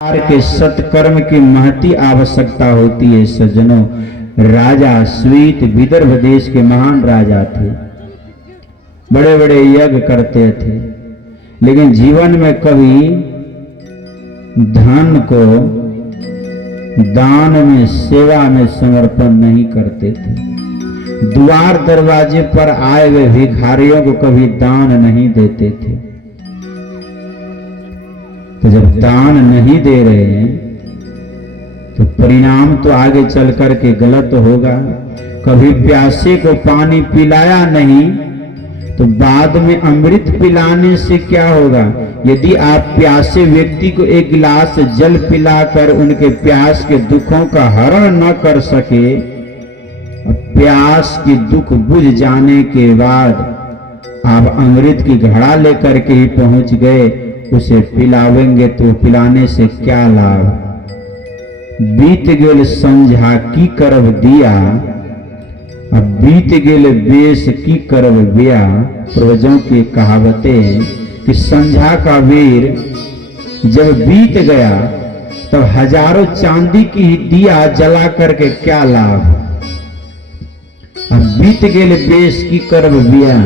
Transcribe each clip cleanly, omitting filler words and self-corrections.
के सत्कर्म की महती आवश्यकता होती है। सज्जनों, राजा श्वेत विदर्भ देश के महान राजा थे, बड़े बड़े यज्ञ करते थे, लेकिन जीवन में कभी धन को दान में, सेवा में समर्पण नहीं करते थे। द्वार दरवाजे पर आए हुए भिखारियों को कभी दान नहीं देते थे। तो जब दान नहीं दे रहे हैं तो परिणाम तो आगे चल कर के गलत होगा। कभी प्यासे को पानी पिलाया नहीं तो बाद में अमृत पिलाने से क्या होगा। यदि आप प्यासे व्यक्ति को एक गिलास जल पिलाकर उनके प्यास के दुखों का हरण न कर सके, प्यास की दुख बुझ जाने के बाद आप अमृत की घड़ा लेकर के ही पहुंच गए, उसे पिलावेंगे तो पिलाने से क्या लाभ। बीत गेल संझा की करब दिया, अब बीत गेल बेश की करब बिया। पूर्वजों की कहावतें कि संझा का बेर जब बीत गया तब हजारों चांदी की दिया जला करके क्या लाभ। अब बीत गेल बेश की करब बिया,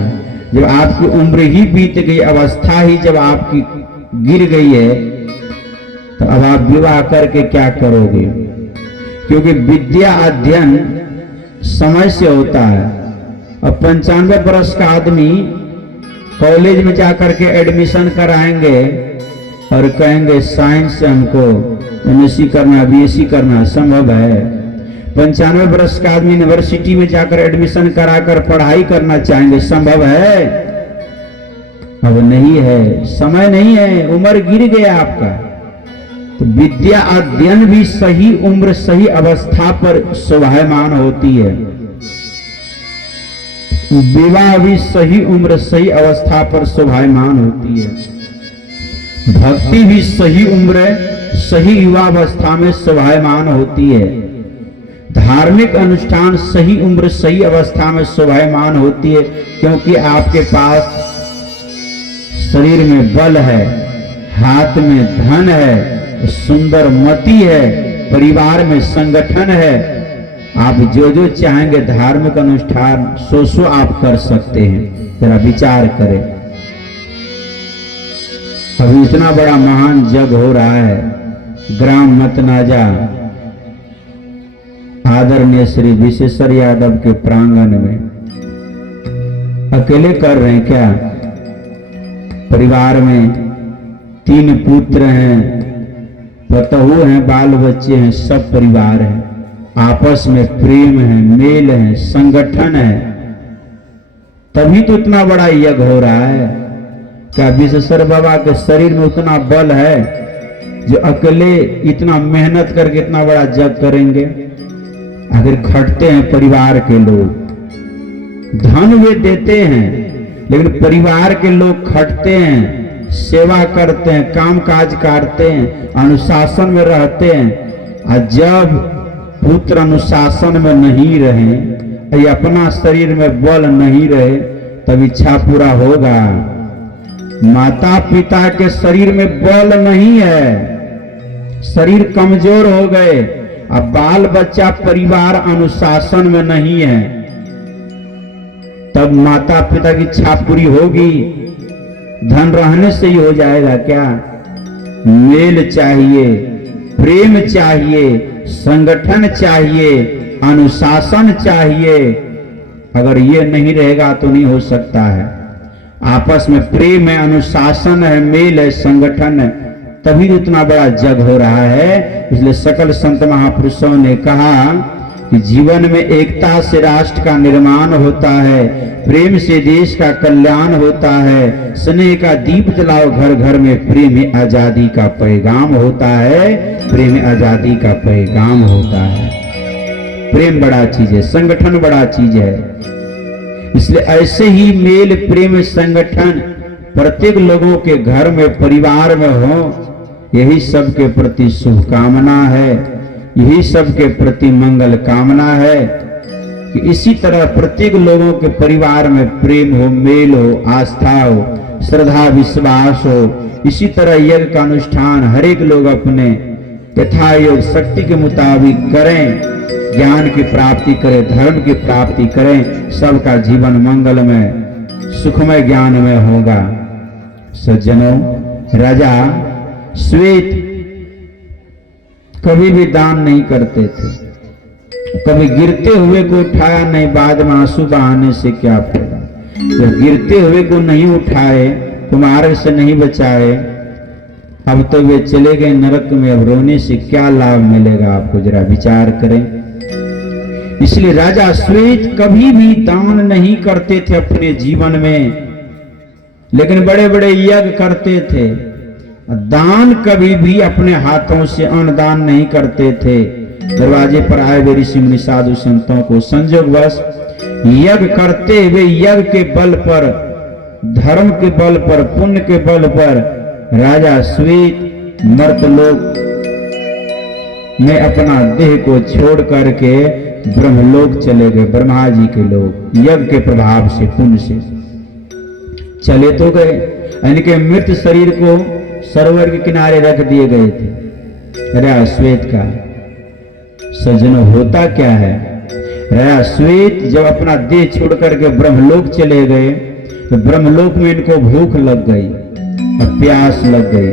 जब आपकी उम्र ही बीत गई, अवस्था ही जब आपकी गिर गई है, तो अब आप विवाह करके क्या करोगे। क्योंकि विद्या अध्ययन समय से होता है। अब 95 वर्ष का आदमी कॉलेज में जाकर के एडमिशन कराएंगे और कहेंगे साइंस से हमको एमएससी करना, बीएससी करना संभव है। 95 वर्ष का आदमी यूनिवर्सिटी में जाकर एडमिशन कराकर पढ़ाई करना चाहेंगे, संभव है? अब नहीं है, समय नहीं है, उम्र गिर गया आपका। तो विद्या अध्ययन भी सही उम्र सही अवस्था पर शोभायमान होती है, विवाह भी सही उम्र सही अवस्था पर शोभायमान होती है, भक्ति भी सही उम्र सही युवावस्था में शोभायमान होती है, धार्मिक अनुष्ठान सही उम्र सही अवस्था में शोभायमान होती है। क्योंकि आपके पास शरीर में बल है, हाथ में धन है, सुंदर मति है, परिवार में संगठन है। आप जो जो चाहेंगे धार्मिक अनुष्ठान सो आप कर सकते हैं। जरा विचार करें, अभी इतना बड़ा महान जग हो रहा है, ग्राम मतनाजा आदरणीय श्री विशेश्वर यादव के प्रांगण में अकेले कर रहे हैं क्या? परिवार में 3 पुत्र हैं, पतहू हैं, बाल बच्चे हैं, सब परिवार है, आपस में प्रेम है, मेल है, संगठन है, तभी तो इतना बड़ा यज्ञ हो रहा है। क्या विशेश्वर बाबा के शरीर में उतना बल है जो अकेले इतना मेहनत करके इतना बड़ा यज्ञ करेंगे? आखिर खटते हैं परिवार के लोग, धन वे देते हैं, लेकिन परिवार के लोग खटते हैं, सेवा करते हैं, काम काज करते हैं, अनुशासन में रहते हैं। और जब पुत्र अनुशासन में नहीं रहे, अपना शरीर में बल नहीं रहे, तब इच्छा पूरा होगा। माता पिता के शरीर में बल नहीं है, शरीर कमजोर हो गए, अब बाल बच्चा परिवार अनुशासन में नहीं है, तब माता पिता की इच्छा पूरी होगी? धन रहने से ही हो जाएगा क्या? मेल चाहिए, प्रेम चाहिए, संगठन चाहिए, अनुशासन चाहिए। अगर ये नहीं रहेगा तो नहीं हो सकता है। आपस में प्रेम है, अनुशासन है, मेल है, संगठन है, तभी इतना बड़ा जग हो रहा है। इसलिए सकल संत महापुरुषों ने कहा कि जीवन में एकता से राष्ट्र का निर्माण होता है, प्रेम से देश का कल्याण होता है, स्नेह का दीप जलाओ घर घर में, प्रेम में आजादी का पैगाम होता है, प्रेम में आजादी का पैगाम होता है। प्रेम बड़ा चीज है, संगठन बड़ा चीज है। इसलिए ऐसे ही मेल प्रेम संगठन प्रत्येक लोगों के घर में परिवार में हो, यही सबके प्रति शुभकामना है, यही सबके प्रति मंगल कामना है कि इसी तरह प्रत्येक लोगों के परिवार में प्रेम हो, मेल हो, आस्था हो, श्रद्धा विश्वास हो, इसी तरह यज्ञ का अनुष्ठान हर एक लोग अपने यथा योग शक्ति के मुताबिक करें, ज्ञान की प्राप्ति करें, धर्म की प्राप्ति करें, सबका जीवन मंगलमय सुखमय ज्ञानमय होगा। सज्जनों, राजा श्वेत कभी भी दान नहीं करते थे, कभी गिरते हुए को उठाया नहीं, बाद में आंसू बहाने से क्या फायदा। जब गिरते हुए को नहीं उठाए, कुमार्ग से नहीं बचाए, अब तो वे चले गए नरक में, अब रोने से क्या लाभ मिलेगा आपको, जरा विचार करें। इसलिए राजा श्वेत कभी भी दान नहीं करते थे अपने जीवन में, लेकिन बड़े बड़े यज्ञ करते थे। दान कभी भी अपने हाथों से अन्नदान नहीं करते थे। दरवाजे पर आए वे ऋषि मुनि साधु संतों को संयोगवश यज्ञ करते हुए यज्ञ के बल पर, धर्म के बल पर, पुण्य के बल पर राजा श्वेत मर्तलोक में अपना देह को छोड़ करके ब्रह्मलोक चले गए। ब्रह्मा जी के लोग यज्ञ के प्रभाव से, पुण्य से चले तो गए, इनके मृत शरीर को सरोवर के किनारे रख दिए गए थे। राजा श्वेत का सज्जनों होता क्या है, राजा श्वेत जब अपना देह छोड़ करके ब्रह्मलोक चले गए तो ब्रह्मलोक में इनको भूख लग गई और प्यास लग गई।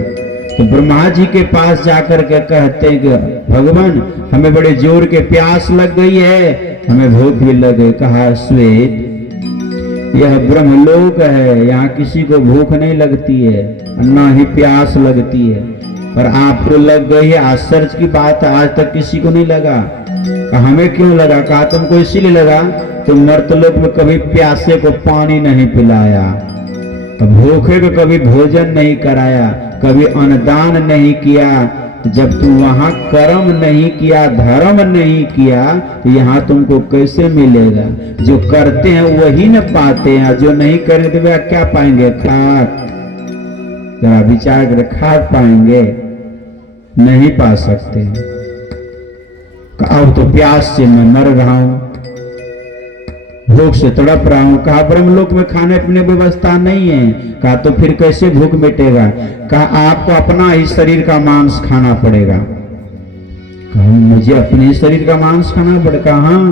तो ब्रह्मा जी के पास जाकर के कहते हैं कि भगवान हमें बड़े जोर के प्यास लग गई है, हमें भूख भी लग गई। कहा श्वेत यह ब्रह्मलोक है, यहाँ किसी को भूख नहीं लगती है, ना ही प्यास लगती है, पर आपको लग गई है। आश्चर्य की बात है, आज तक किसी को नहीं लगा। हमें क्यों लगा? कहा तुमको इसीलिए लगा तुम मर्तलोक में कभी प्यासे को पानी नहीं पिलाया, भूखे को कभी भोजन नहीं कराया, कभी अन्नदान नहीं किया। जब तुम वहां कर्म नहीं किया, धर्म नहीं किया, तो यहाँ तुमको कैसे मिलेगा? जो करते हैं वही न पाते हैं, जो नहीं करें तो वह क्या पाएंगे? खाक। जरा विचार करें, खाक पाएंगे? नहीं पा सकते। अब तो प्यास से मैं मर रहा हूं, भूख से तड़प रहा हूं। कहा ब्रह्मलोक में खाने पीने की व्यवस्था नहीं है। कहा तो फिर कैसे भूख मिटेगा? कहा आपको अपना ही शरीर का मांस खाना पड़ेगा। कहा मुझे अपने ही शरीर का मांस खाना पड़ेगा? हाँ,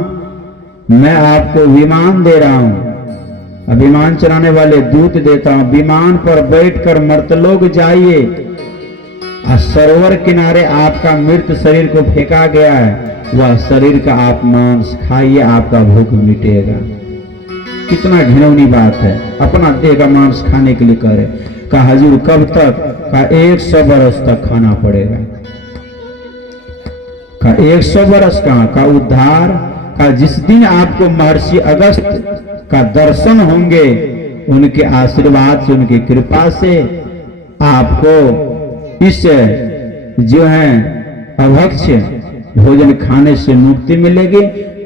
मैं आपको विमान दे रहा हूं, विमान चलाने वाले दूत देता हूं, विमान पर बैठकर मर्तलोक जाइए, सरोवर किनारे आपका मृत शरीर को फेंका गया है, वह शरीर का आप मांस खाइए, आपका भूख मिटेगा। कितना घिनौनी बात है, अपना देह का मांस खाने के लिए करे। कहा हजूर कब तक? कहा 100 बरस तक खाना पड़ेगा। कहा 100 बरस कहाँ? का उद्धार। कहा जिस दिन आपको महर्षि अगस्त का दर्शन होंगे, उनके आशीर्वाद से, उनकी कृपा से आपको इस जो है अभक्ष्य भोजन खाने से मुक्ति मिलेगी।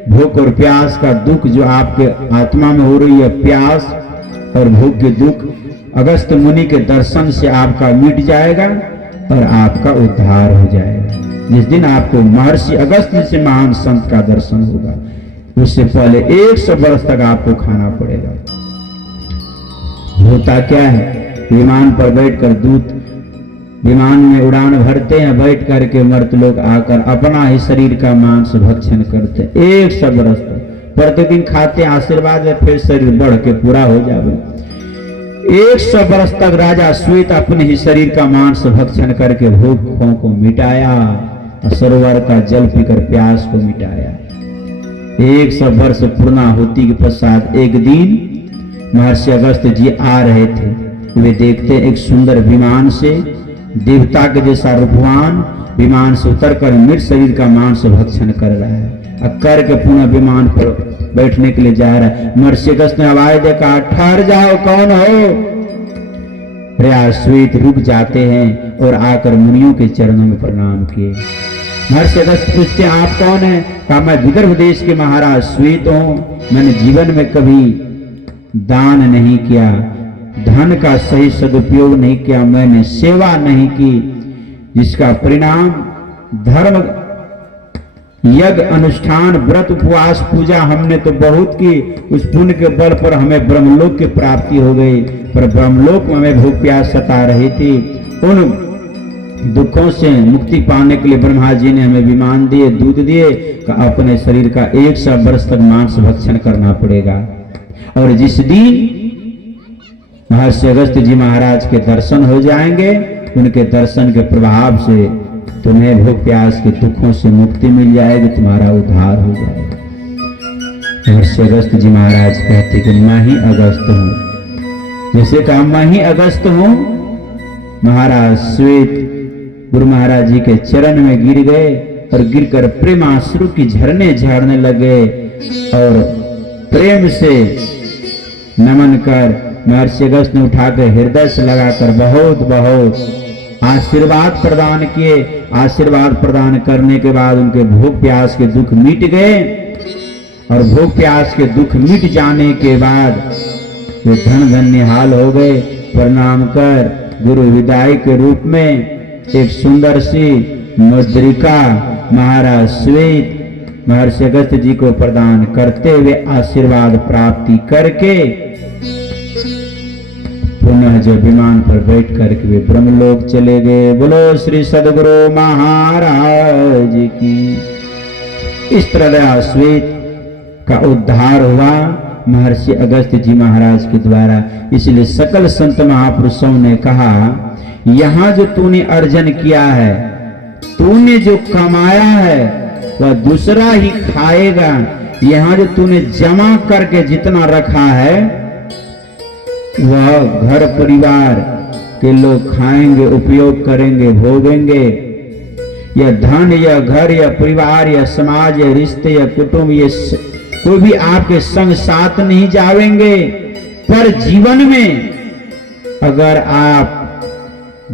भूख और प्यास का दुख जो आपके आत्मा में हो रही है, प्यास और भूख के दुख, अगस्त मुनि के दर्शन से आपका मिट जाएगा और आपका उद्धार हो जाएगा। जिस दिन आपको महर्षि अगस्त से महान संत का दर्शन होगा, उससे पहले 100 वर्ष तक आपको खाना पड़ेगा। होता क्या है, विमान पर बैठकर दूत विमान में उड़ान भरते हैं, बैठ करके मर्तलोक आकर अपना ही शरीर का मांस भक्षण करते। 100 बरस तक प्रतिदिन खाते, आशीर्वाद है, फिर शरीर बढ़ के पूरा हो जाए। 100 बरस तक राजा श्वेत अपने ही शरीर का मांस भक्षण करके भूखों को मिटाया और सरोवर का जल पीकर प्यास को मिटाया। 100 वर्ष पूर्णाहुति के पश्चात एक दिन महर्षि अगस्त जी आ रहे थे। वे देखते एक सुंदर विमान से, देवता के जैसा रूपवान विमान से उतरकर मृत शरीर का मांस भक्षण कर रहा है और करके पुनः विमान पर बैठने के लिए जा रहा है। महर्षि अगस्त ने आवाज देखा, ठहर जाओ, कौन हो? राजा श्वेत रुक जाते हैं और आकर मुनियों के चरणों में प्रणाम किए। महर्षि अगस्त पूछते हैं, आप कौन है? कहा मैं विदर्भ देश के महाराज श्वेत हूं। मैंने जीवन में कभी दान नहीं किया, धन का सही सदुपयोग नहीं किया, मैंने सेवा नहीं की, जिसका परिणाम धर्म, यज्ञ, अनुष्ठान, व्रत, उपवास, पूजा हमने तो बहुत की। उस पुण्य के बल पर हमें ब्रह्मलोक की प्राप्ति हो गई, पर ब्रह्मलोक में हमें भूख प्यास सता रही थी। उन दुखों से मुक्ति पाने के लिए ब्रह्मा जी ने हमें विमान दिए, दूध दिए, अपने शरीर का 100 वर्ष तक मांस भक्षण करना पड़ेगा। और जिस दिन महर्षि अगस्त्य जी महाराज के दर्शन हो जाएंगे, उनके दर्शन के प्रभाव से तुम्हें भूख प्यास के दुखों से मुक्ति मिल जाएगी, तुम्हारा उद्धार हो जाएगा। महर्षि अगस्त्य जी महाराज कहते कि मैं ही अगस्त हूं। जैसे कहा मैं ही अगस्त हूं, महाराज श्वेत गुरु महाराज जी के चरण में गिर गए और गिरकर प्रेम आंसू की झरने झड़ने लगे और प्रेम से नमन कर महर्षि अगस्त ने उठाकर हृदय से लगाकर बहुत बहुत आशीर्वाद प्रदान किए। आशीर्वाद प्रदान करने के बाद उनके भूख प्यास के दुख मिट गए और भूख प्यास के दुख मिट जाने के बाद वे धन धन्यहाल हो गए। प्रणाम कर गुरु विदाई के रूप में एक सुंदर सी मुद्रिका महाराज श्वेत महर्षि अगस्त्य जी को प्रदान करते हुए आशीर्वाद प्राप्ति करके पुनः जो विमान पर बैठ करके वे ब्रह्मलोक चले गए। बोलो श्री सद्गुरु महाराज की। इस तरह श्वेत का उद्धार हुआ महर्षि अगस्त्य जी महाराज के द्वारा। इसलिए सकल संत महापुरुषों ने कहा, यहां जो तूने अर्जन किया है, तूने जो कमाया है वह दूसरा ही खाएगा। यहां जो तूने जमा करके जितना रखा है वह घर परिवार के लोग खाएंगे, उपयोग करेंगे, भोगेंगे। या धन या घर या परिवार या समाज या रिश्ते या कुटुंब, ये कोई भी आपके संग साथ नहीं जावेंगे। पर जीवन में अगर आप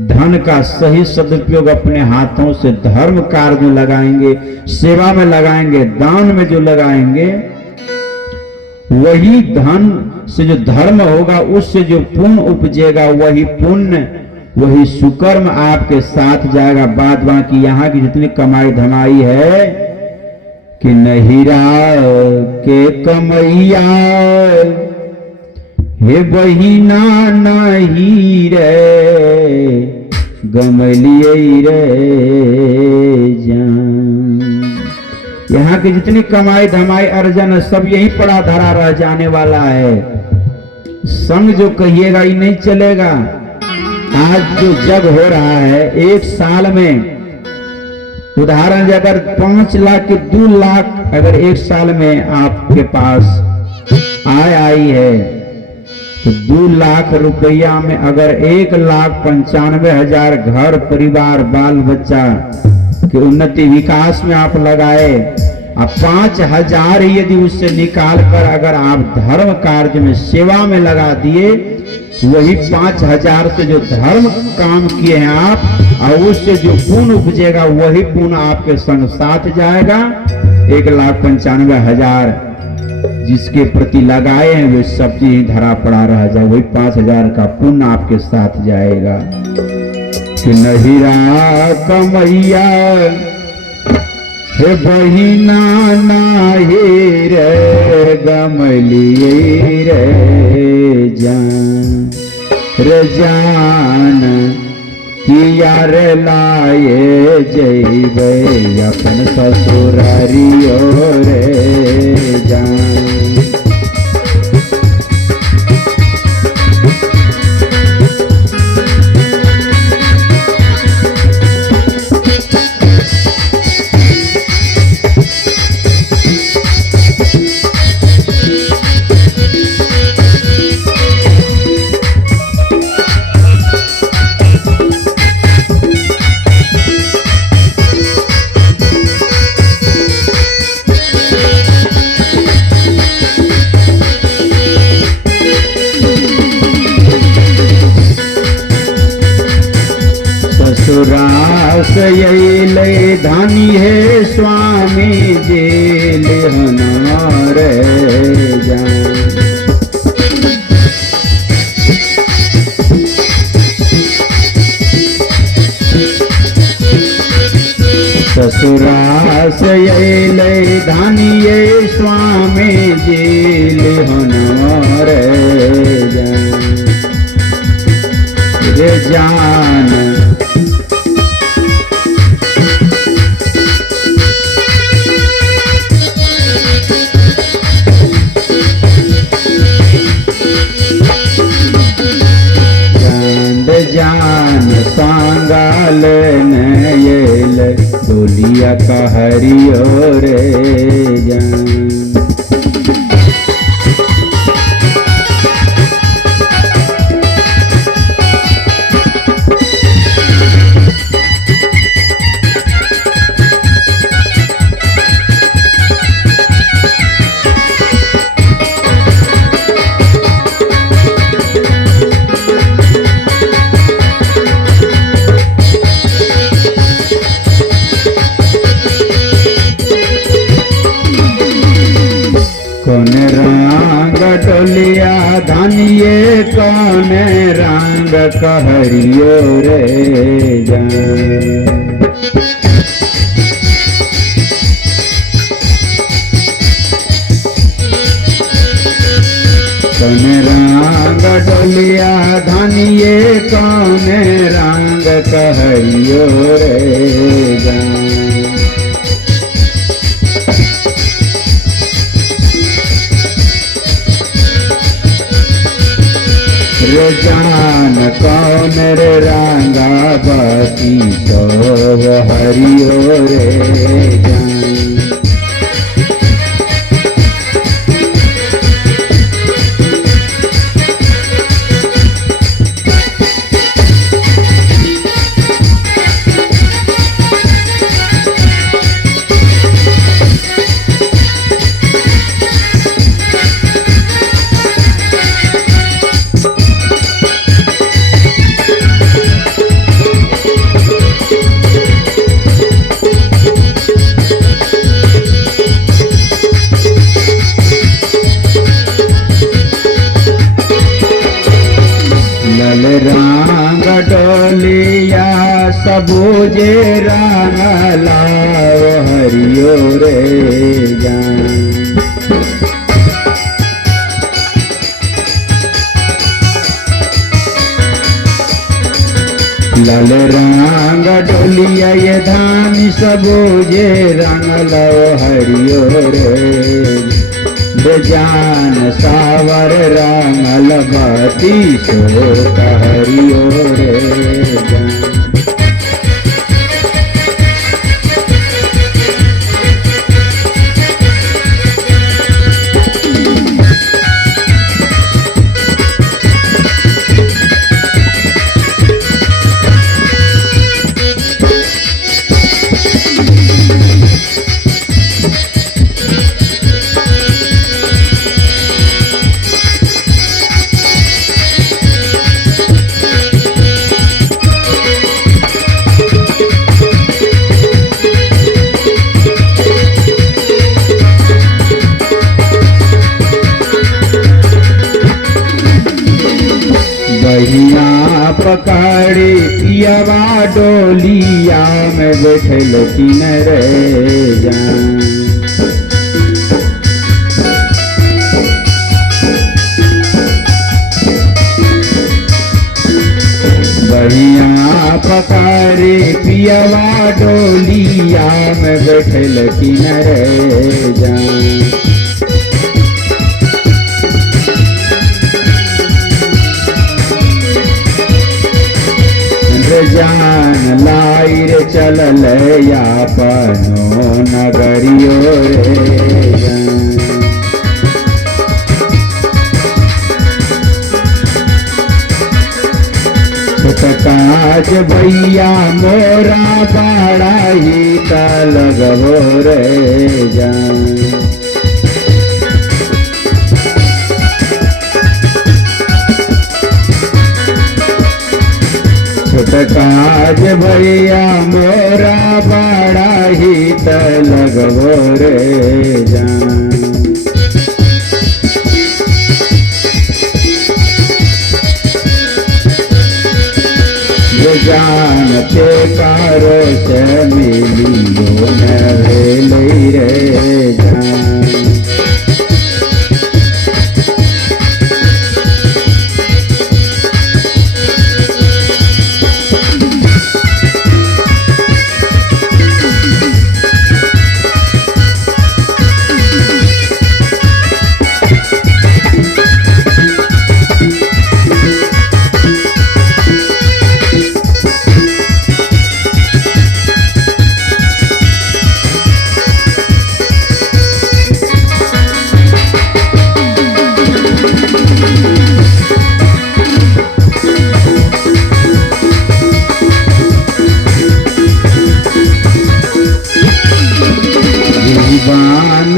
धन का सही सदुपयोग अपने हाथों से धर्म कार्य में लगाएंगे, सेवा में लगाएंगे, दान में जो लगाएंगे, वही धन से जो धर्म होगा, उससे जो पुण्य उपजेगा, वही पुण्य वही सुकर्म आपके साथ जाएगा। बाद बाकी यहाँ की जितनी कमाई धमाई है कि नहीरा के कमैया हे बहिना नहीं रे गमलिए रे जान। यहाँ की जितनी कमाई धमाई अर्जन सब यही पड़ा धरा रह जाने वाला है। संग जो कहिएगा ही नहीं चलेगा। आज जो जग हो रहा है, एक साल में उदाहरण अगर 5 लाख के 2 लाख अगर एक साल में आपके पास आय आई है, तो 2 लाख रुपया में अगर 1,95,000 घर परिवार बाल बच्चा के उन्नति विकास में आप लगाए, आप 5,000 यदि उससे निकाल कर अगर आप धर्म कार्य में सेवा में लगा दिए, वही 5,000 से जो धर्म काम किए हैं आप, और उससे जो पुण्य उपजेगा वही पुण्य आपके संग साथ जाएगा। 1,95,000 जिसके प्रति लगाए हैं वे सब चीज धरा पड़ा रह जाए, वही 5,000 का पुण्य आपके साथ जाएगा। कि नहीरा कमैया हे बहिना नाही रे गमलिए रे जान रे जान किया रे लाए जैबे अपन ससुरारियो रे जान। ससुरास ले धानी है स्वामी जेल हनारे जान। ससुरास ले धानी है स्वामी जेल हनारे जान रे जान डोलिया कहरियो रे जान। कौन रंग डोलिया धानिये कौन रंग कहरियो रे जान। कौन रंग डोलिया धानिये कौन रंग कहरियो रे जान। रे जान कौन रे रंगा बती तो हरियो रे जान। रंग डोलिया सबूजे रंग लाओ हरियो रे जान। लाल रंग डोलिया ये धानी सबूजे रंग लाओ हरियो रे जान। सावर रंगल बती सो कहरियो रे जान। बहिया पकड़ी पियवा डोलिया में बैठल किन रे जान। बहिया पकड़ी पियवा डोलिया में बैठल किन रे जान। जान लाइर चलल यापनो नगरियो रे जान। काज भैया मोरा बड़ा ही लगो रे जान। काज भैया मोरा बड़ा ही लगो रे जान। जानते कारो से मिलियो न रे जान।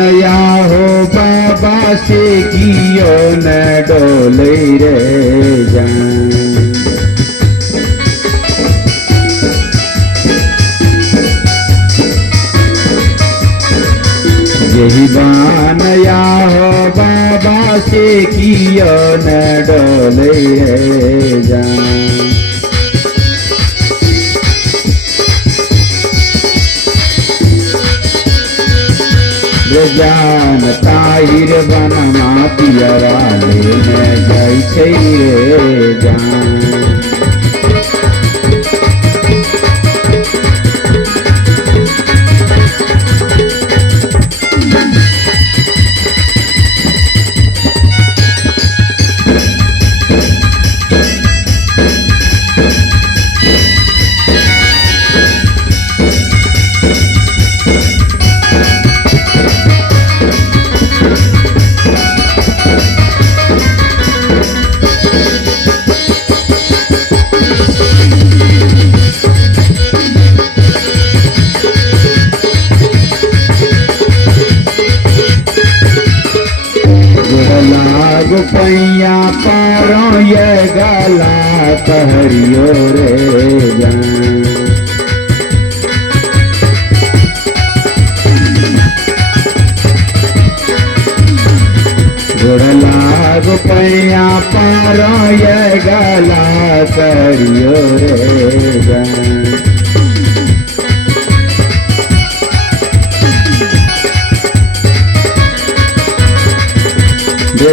नया हो बाबा से कियो न डोले रे जान। यही बानया हो बाबा से कियो न डोले रे जान। जान ताहिर बनमा पियवाले में जाई छै रे जान। पैया पारो ये गाला कहरियो रे जान। गोड़ला पैया पारो ये गाला कहरियो रे जान।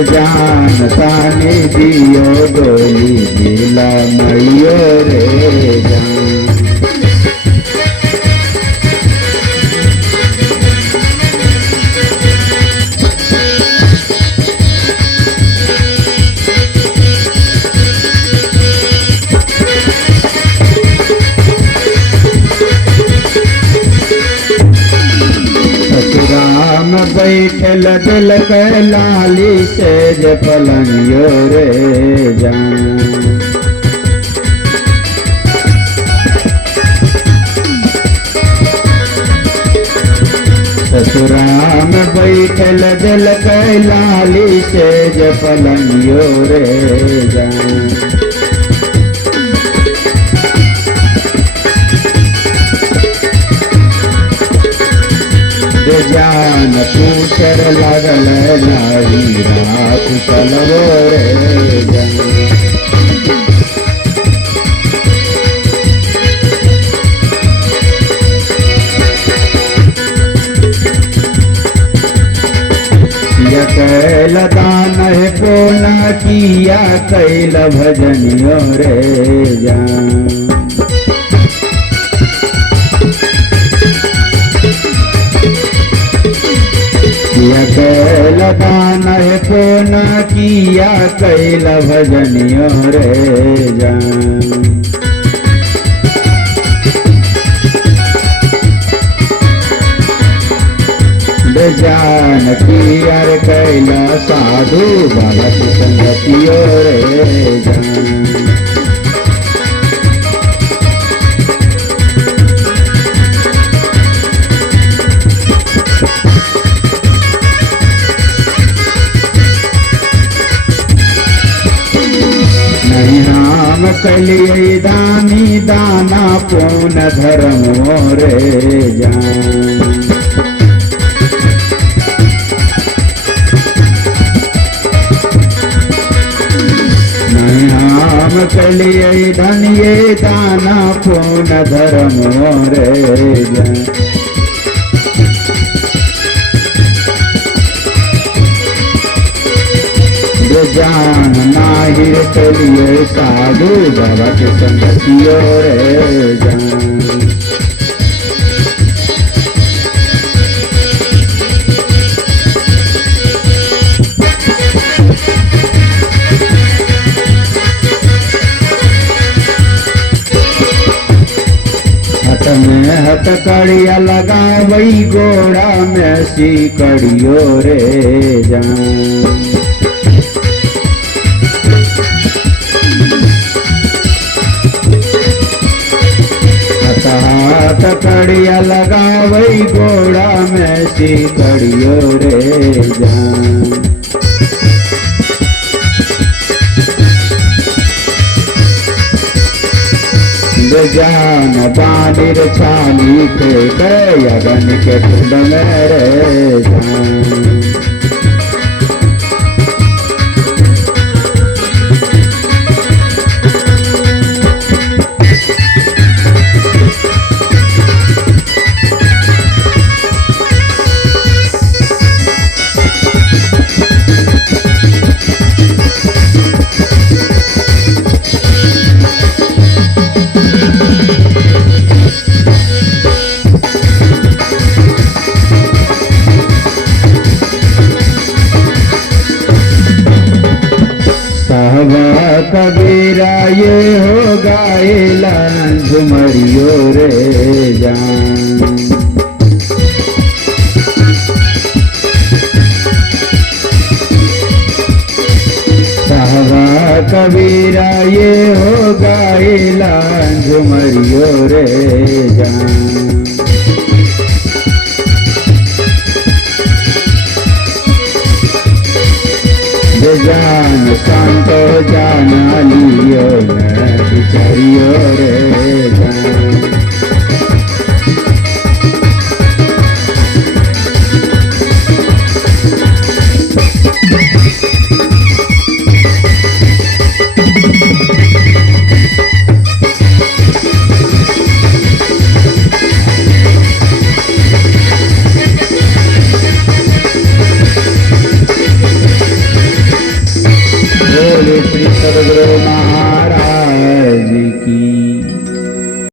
जान ताने दियो डोली दिला मैयो रे जान। राम बैठल दिल के लाली से जपलनियो रे जान। ससुराम बैठल दिल के लाली से जपलनियो रे जान। जान पूछर लगल नारी रात चलवो रे जान। कैल दान है कोना किया कैल भजनियो रे जान। कैल दान है कोना किया कैल भजनियो रे जान। जान कियर कैला साधु बाबा की संगतियो रे जान। कलिए दानी दाना पून धर्म रे जान। नाम कलिए धनिये दाना पून धर्म रे जान। जान नाहिर के लिए साधु बाबा के संगतियो रे जान। हाथ में हथकड़िया लगावई गोड़ा में सिकड़ियो रे जान। कड़िया लगावई गोड़ा में सिकड़ियो रे जान। जान बानिर छाली फेंक अगन के कुंड में रे जान। कबीरा ये हो गायला झुमरियो रे जान। साहबा कबीरा ये हो गायला झुमरियो रे जान। जान संतो जाना लियो मैं बिचारियो रे जान। श्री सद्गुरु महाराज की।